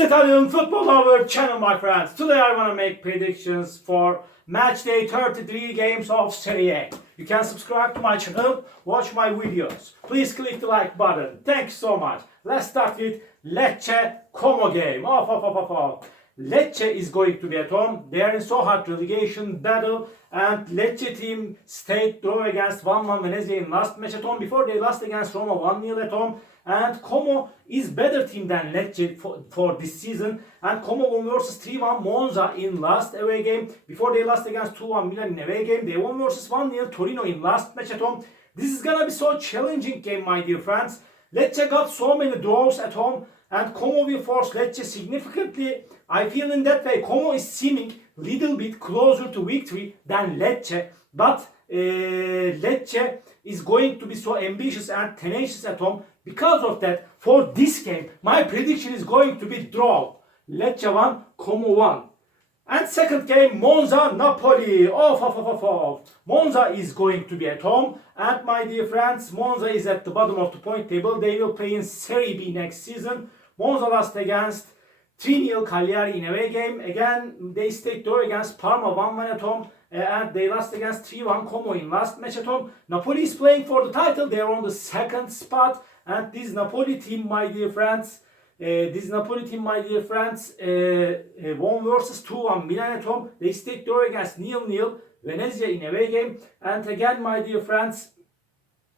Italian football lover channel, my friends. Today I want to make predictions for match day 33 games of Serie. You can subscribe to my channel, watch my videos. Please click the like button. Thanks so much. Let's start with Lecce Como game. Lecce is going to be at home. They are in so hard relegation battle, and Lecce team stayed draw against 1-1 Venezia in last match at home before they lost against Roma 1-0 at home. And Como is better team than Lecce for this season. And Como won versus 3-1 Monza in last away game before they lost against 2-1 Milan in away game. They won versus 1-0 Torino in last match at home. This is gonna be so challenging game, my dear friends. Lecce got so many draws at home, and Como will force Lecce significantly. I feel in that way Como is seeming little bit closer to victory than Lecce, but Lecce is going to be so ambitious and tenacious at home. Because of that, for this game, my prediction is going to be draw. Lecce 1, Como 1. And second game, Monza, Napoli. Monza is going to be at home. And my dear friends, Monza is at the bottom of the point table. They will play in Serie B next season. Monza lost against 3-0 Cagliari in away game. Again, they stayed draw against Parma 1-1 at home. And they lost against 3-1 Como in last match at home. Napoli is playing for the title. They are on the second spot. And this Napoli team, my dear friends, won versus 2-1 Milan at home. They stayed draw against 0-0 Venezia in away game. And again, my dear friends,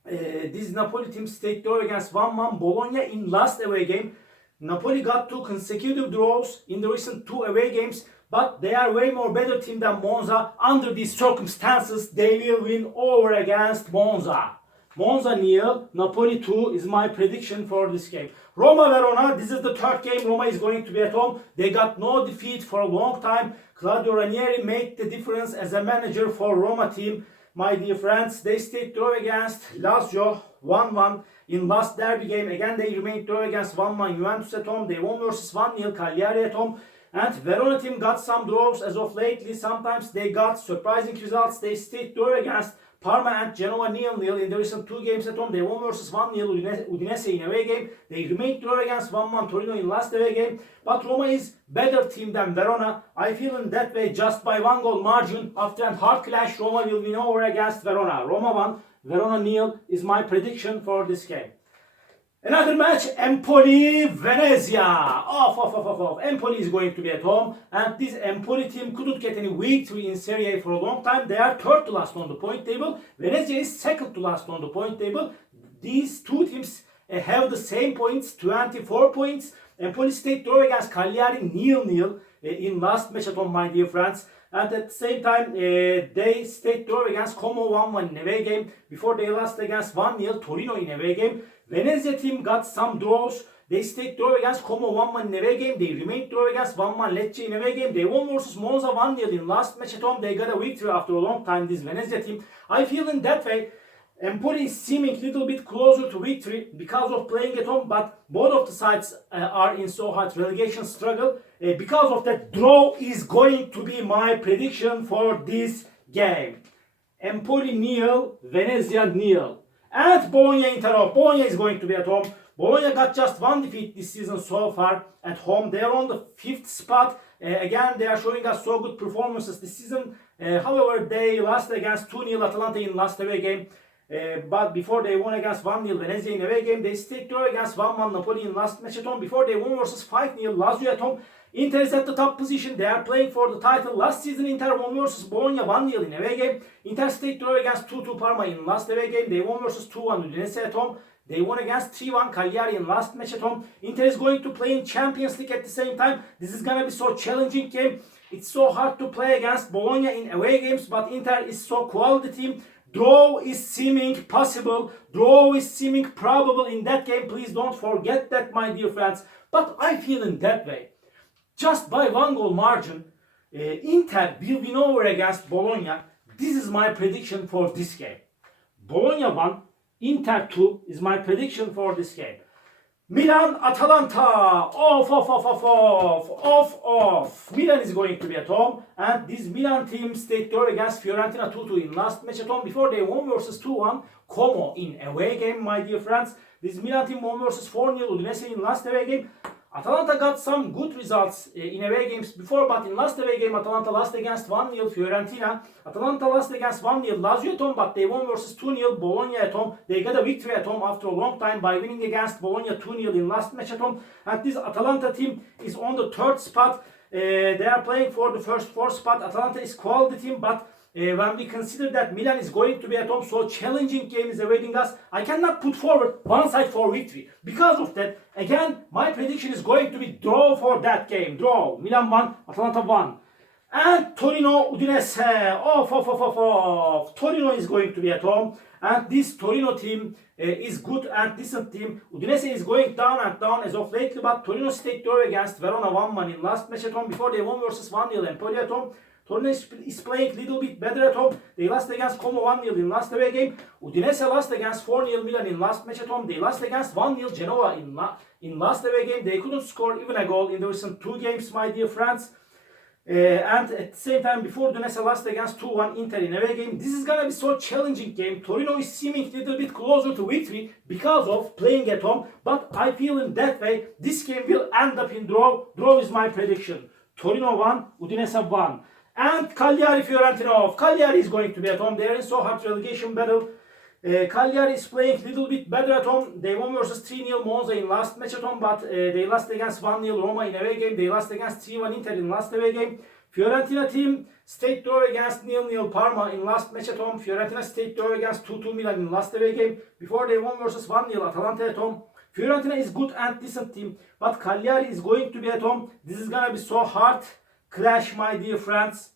this Napoli team stayed draw against 1-1 Bologna in last away game. Napoli got 2 consecutive draws in the recent 2 away games, but they are way more better team than Monza. Under these circumstances, they will win over against Monza. Monza 0, Napoli 2 is my prediction for this game. Roma Verona, this is the third game. Roma is going to be at home. They got no defeat for a long time. Claudio Ranieri made the difference as a manager for Roma team. My dear friends, they stayed draw against Lazio 1-1 in last derby game. Again, they remained draw against 1-1 Juventus at home. They won versus 1-0 Cagliari at home. And Verona team got some draws as of lately. Sometimes they got surprising results. They stayed draw against Parma and Genoa 0-0 in the recent 2 games at home. They won versus 1-0 Udinese in away game. They remained draw against 1-1 Torino in last away game. But Roma is better team than Verona. I feel in that way just by 1 goal margin. After a hard clash, Roma will win over against Verona. Roma 1, Verona 0 is my prediction for this game. Another match, Empoli, Venezia. Empoli is going to be at home, and this Empoli team couldn't get any victory in Serie for a long time. They are third to last on the point table. Venezia is second to last on the point table. These two teams have the same points, 24 points. Empoli stayed draw against Cagliari 0-0 in last match at home, my dear friends. And at the same time, they stayed draw against Como 1-1 in away game before they lost against 1-0 Torino in away game. Venezia team got some draws. They stayed draw against Como 1-1 in away game. They remained draw against 1-1 Lecce in away game. They won versus Monza 1-0 in last match at home. They got a victory after a long time, this Venezia team. I feel in that way, Empoli is seeming a little bit closer to victory because of playing at home, but both of the sides are in so hard relegation struggle. Because of that, draw is going to be my prediction for this game. Empoli 0, Venezia 0. And Bologna and Inter. Bologna is going to be at home. Bologna got just 1 defeat this season so far at home. They are on the 5th spot. Again, they are showing us so good performances this season. However, they lost against 2-0 Atalanta in last away game. But before they won against 1-0 Venezia in away game, they stayed draw against 1-1 Napoli in last match at home before they won versus 5-0 Lazio at home. Inter is at the top position. They are playing for the title. Last season, Inter won versus Bologna 1-0 in away game. Inter stayed draw against 2-2 Parma in last away game. They won versus 2-1 Udinese at home. They won against 3-1 Cagliari in last match at home. Inter is going to play in Champions League at the same time. This is gonna be so challenging game. It's so hard to play against Bologna in away games, but Inter is so quality team. Draw is seeming possible. Draw is seeming probable in that game. Please don't forget that, my dear friends. But I feel in that way, just by 1 goal margin, Inter will win over against Bologna. This is my prediction for this game. Bologna 1, Inter 2 is my prediction for this game. Milan, Atalanta. Milan is going to be at home, and this Milan team stayed draw against Fiorentina 2-2 in last match at home before they won versus 2-1 Como in away game, my dear friends. This Milan team won versus 4-0 Udinese in last away game. Atalanta got some good results in away games before, but in last away game, Atalanta lost against 1-0 Fiorentina. Atalanta lost against 1-0 Lazio at home, but they won versus 2-0 Bologna at home. They got a victory at home after a long time by winning against Bologna 2-0 in last match at home. And this Atalanta team is on the third spot. They are playing for the first four spot. Atalanta is quality team, but when we consider that Milan is going to be at home, so challenging game is awaiting us, I cannot put forward one side for victory. Because of that, again, my prediction is going to be draw for that game. Draw. Milan 1, Atalanta 1. And Torino, Udinese. Off. Torino is going to be at home. And this Torino team is good and decent team. Udinese is going down and down as of lately, but Torino stayed draw against Verona 1-1 in last match at home before they won versus 1-0 Empoli at home. Torino is playing a little bit better at home. They lost against Como 1-0 in last away game. Udinese lost against 4-0 Milan in last match at home. They lost against 1-0 Genoa in last away game. They couldn't score even a goal in the recent two games, my dear friends. And at the same time, before Udinese lost against 2-1 Inter in away game. This is gonna be so challenging game. Torino is seeming a little bit closer to victory because of playing at home. But I feel in that way, this game will end up in draw. Draw is my prediction. Torino 1, Udinese 1. And Cagliari, Fiorentina off. Cagliari is going to be at home. They are in so hard relegation battle. Cagliari is playing a little bit better at home. They won versus 3-0 Monza in last match at home, but they lost against 1-0 Roma in away game. They lost against 3-1 Inter in last away game. Fiorentina team stayed draw against 0-0 Parma in last match at home. Fiorentina stayed draw against 2-2 Milan in last away game. Before they won versus 1-0 Atalanta at home. Fiorentina is good and decent team, but Cagliari is going to be at home. This is gonna be so hard clash, my dear friends.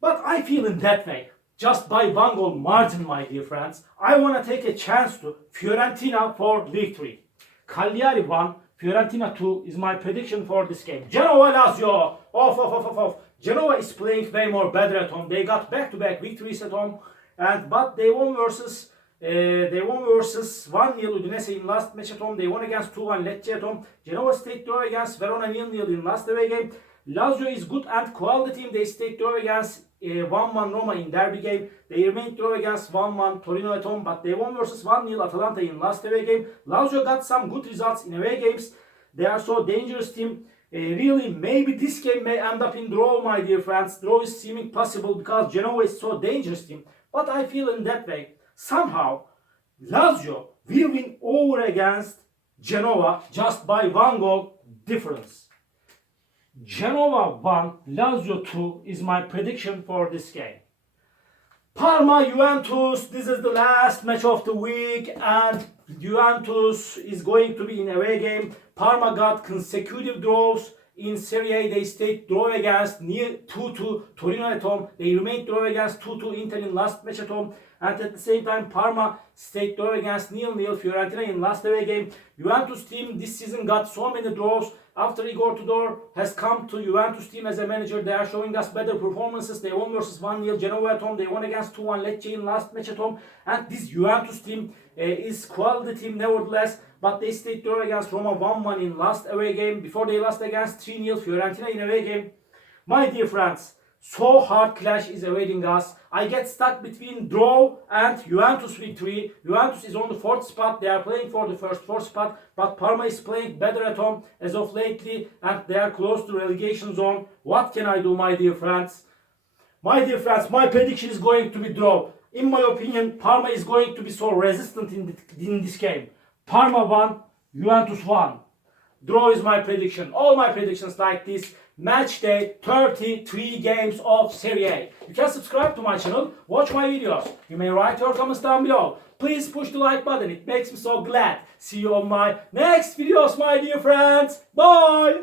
But I feel in that way, just by one goal margin, my dear friends, I want to take a chance to Fiorentina for victory. Cagliari 1, Fiorentina 2 is my prediction for this game. Genoa, Lazio, off. Genoa is playing way more better at home. They got back-to-back victories at home, but they won versus 1-0 Udinese in last match at home. They won against 2-1 Lecce at home. Genoa stayed draw against Verona 0-0 in last away game. Lazio is good and quality team. They stayed draw against 1-1 Roma in derby game. They remained draw against 1-1 Torino at home, but they won versus 1-0 Atalanta in last away game. Lazio got some good results in away games. They are so dangerous team. Really, maybe this game may end up in draw, my dear friends. Draw is seeming possible because Genoa is so dangerous team. But I feel in that way, somehow, Lazio will win over against Genoa just by one goal difference. Genoa 1, Lazio 2 is my prediction for this game. Parma, Juventus, this is the last match of the week and Juventus is going to be in away game. Parma got consecutive draws in Serie. They stayed draw against near 2-2 Torino at home. They remained draw against 2-2 Inter in last match at home. And at the same time, Parma stayed draw against 0-0 Fiorentina in last away game. Juventus team this season got so many draws. After Igor Tudor has come to Juventus team as a manager, they are showing us better performances. They won versus 1-0 Genoa at home. They won against 2-1 Lecce in last match at home. And this Juventus team is quality team nevertheless. But they stayed draw against Roma 1-1 in last away game. Before they lost against 3-0 Fiorentina in away game. My dear friends, so hard clash is awaiting us. I get stuck between draw and Juventus victory. Juventus is on the fourth spot. They are playing for the first four spot. But Parma is playing better at home as of lately. And they are close to relegation zone. What can I do, my dear friends? My dear friends, my prediction is going to be draw. In my opinion, Parma is going to be so resistant in this game. Parma 1, Juventus 1. Draw is my prediction. All my predictions like this. Match day 33 games of Serie. You can subscribe to my channel, watch my videos. You may write your comments down below. Please push the like button. It makes me so glad. See you on my next videos, my dear friends. Bye.